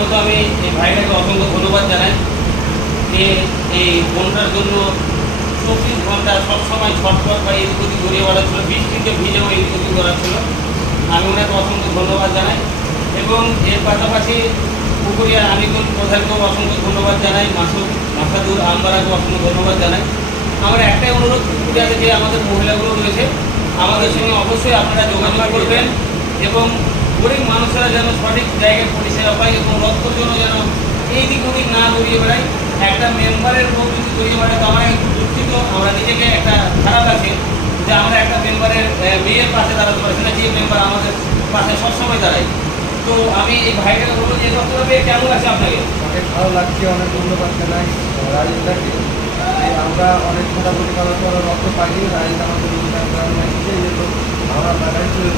প্রথমত আমি এই ভাইটাকে অসংখ্য ধন্যবাদ জানাই যে এই বোনটার জন্য 24 ঘন্টা সবসময় ছটফট বা এদিক ওদিক ঘুরিয়ে বেড়াচ্ছিল, বৃষ্টিতে ভিজেও এদিক ওদিক করাচ্ছিল। আমি ওনাকে অসংখ্য ধন্যবাদ জানাই এবং এর পাশাপাশি পুকুরিয়া আনিকুল প্রধানকেও অসংখ্য ধন্যবাদ জানাই, মাসাদুর আমবারাকে অসংখ্য ধন্যবাদ জানাই। আমার একটাই অনুরোধ, পুকুরিয়াতে যে আমাদের মহিলাগুলো রয়েছে আমাদের সঙ্গে অবশ্যই আপনারা যোগাযোগ করবেন এবং গরিব মানুষেরা যেন সঠিক জায়গায় পরিষেবা পায় এবং রক্তর জন্য যেন এই দিক ওদিক না গড়িয়ে বেড়ায়। একটা মেম্বারের লোক যদি গড়িয়ে বেড়ায় তো আমরা একটু দুঃখিত, আমরা নিজেকে একটা খারাপ আছে যে আমরা একটা মেম্বারের মেয়ের পাশে দাঁড়াতে পারছি না, যে মেম্বার আমাদের পাশে সবসময় দাঁড়ায়। তো আমি এই ভাইটাকে বলবো যে ডক্টর পেয়ে কেমন আছে আপনাকে? অনেক ভালো লাগছে, অনেক ধন্যবাদ জানাই রাজেন্দ্রকে। আমরা অনেক মোটামুটি করার পর রক্ত পাইনি, রাজেন্দ্র আমাদের আমরা লাগাই চলে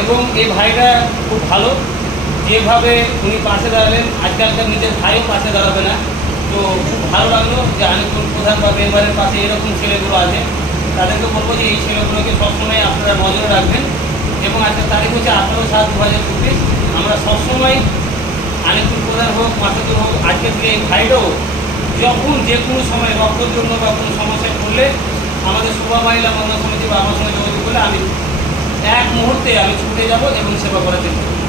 এবং এই ভাইটা খুব ভালো, যেভাবে উনি পাশে দাঁড়ালেন, আজকালকার নিজের ভাইও পাশে দাঁড়াবে না। তো খুব ভালো লাগলো যে আনিকুল প্রধান বা মেম্বারের পাশে এরকম ছেলেগুলো আছে। তাদেরকে বলবো যে এই ছেলেগুলোকে সবসময় আপনারা নজরে রাখবেন এবং আজকের তারিখ হচ্ছে 18/7/2024। আমরা সবসময় আনিকুল প্রধান হোক, মাসাদুর হোক, আজকে থেকে এই ভাইটাও যখন যে কোনো সময় রক্তের জন্য বা কোনো সমস্যায় পড়লে আমাদের শোভা মহিলা মহিলা সমিতি বা আমার সঙ্গে যোগাযোগ করলে আমি এক মুহূর্তে আমি ছুটে যাব এবং সেবা করার চেষ্টা করব।